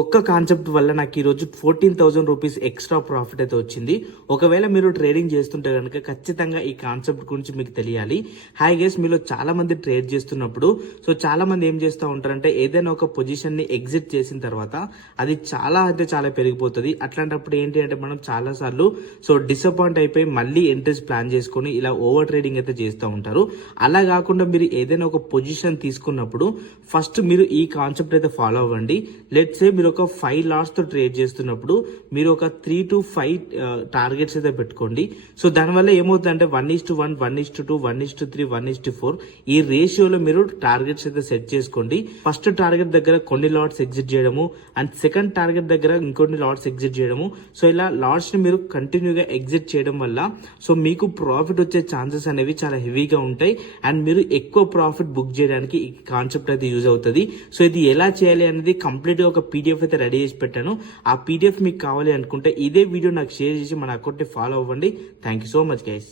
ఒక్క కాన్సెప్ట్ వల్ల నాకు ఈరోజు 14,000 రూపీస్ ఎక్స్ట్రా ప్రాఫిట్ అయితే వచ్చింది. ఒకవేళ మీరు ట్రేడింగ్ చేస్తుంటే కనుక ఖచ్చితంగా ఈ కాన్సెప్ట్ గురించి మీకు తెలియాలి. హాయ్ గైస్, మీలో చాలా మంది ట్రేడ్ చేస్తున్నప్పుడు చాలా మంది ఏం చేస్తూ ఉంటారంటే ఏదైనా ఒక పొజిషన్ ని ఎగ్జిట్ చేసిన తర్వాత అది చాలా పెరిగిపోతుంది. అట్లాంటప్పుడు ఏంటి అంటే మనం చాలా సార్లు డిసప్పాయింట్ అయిపోయి మళ్ళీ ఎంట్రీస్ ప్లాన్ చేసుకొని ఇలా ఓవర్ ట్రేడింగ్ అయితే చేస్తూ ఉంటారు. అలా కాకుండా మీరు ఏదైనా ఒక పొజిషన్ తీసుకున్నప్పుడు ఫస్ట్ మీరు ఈ కాన్సెప్ట్ అయితే ఫాలో అవ్వండి. లెట్స్ సే మీరు ఒక 5 లాట్స్ తో ట్రేడ్ చేస్తున్నప్పుడు మీరు ఒక 3 to 5 టార్గెట్స్ అయితే పెట్టుకోండి. దానివల్ల ఏమవుతుందంటే 1:1, 1:2, 1:3, 1:4 ఈ రేషియోలో మీరు టార్గెట్స్ అయితే సెట్ చేసుకోండి. ఫస్ట్ టార్గెట్ దగ్గర కొన్ని లాట్స్ ఎగ్జిట్ చేయడము అండ్ సెకండ్ టార్గెట్ దగ్గర ఇంకొన్ని లాట్స్ ఎగ్జిట్ చేయడము. ఇలా లాట్స్ ని మీరు కంటిన్యూగా ఎగ్జిట్ చేయడం వల్ల మీకు ప్రాఫిట్ వచ్చే ఛాన్సెస్ అనేవి చాలా హెవీగా ఉంటాయి అండ్ మీరు ఎక్కువ ప్రాఫిట్ బుక్ చేయడానికి ఈ కాన్సెప్ట్ అయితే యూజ్ అవుతుంది. ఇది ఎలా చేయాలి అనేది కంప్లీట్ గా ఒక పీడిఎఫ్ అయితే రెడీ చేసి పెట్టాను. ఆ పీడిఎఫ్ మీకు కావాలి అనుకుంటే ఇదే వీడియో నాకు షేర్ చేసి మన అకౌంట్ ని ఫాలో అవ్వండి. Thank you so much guys.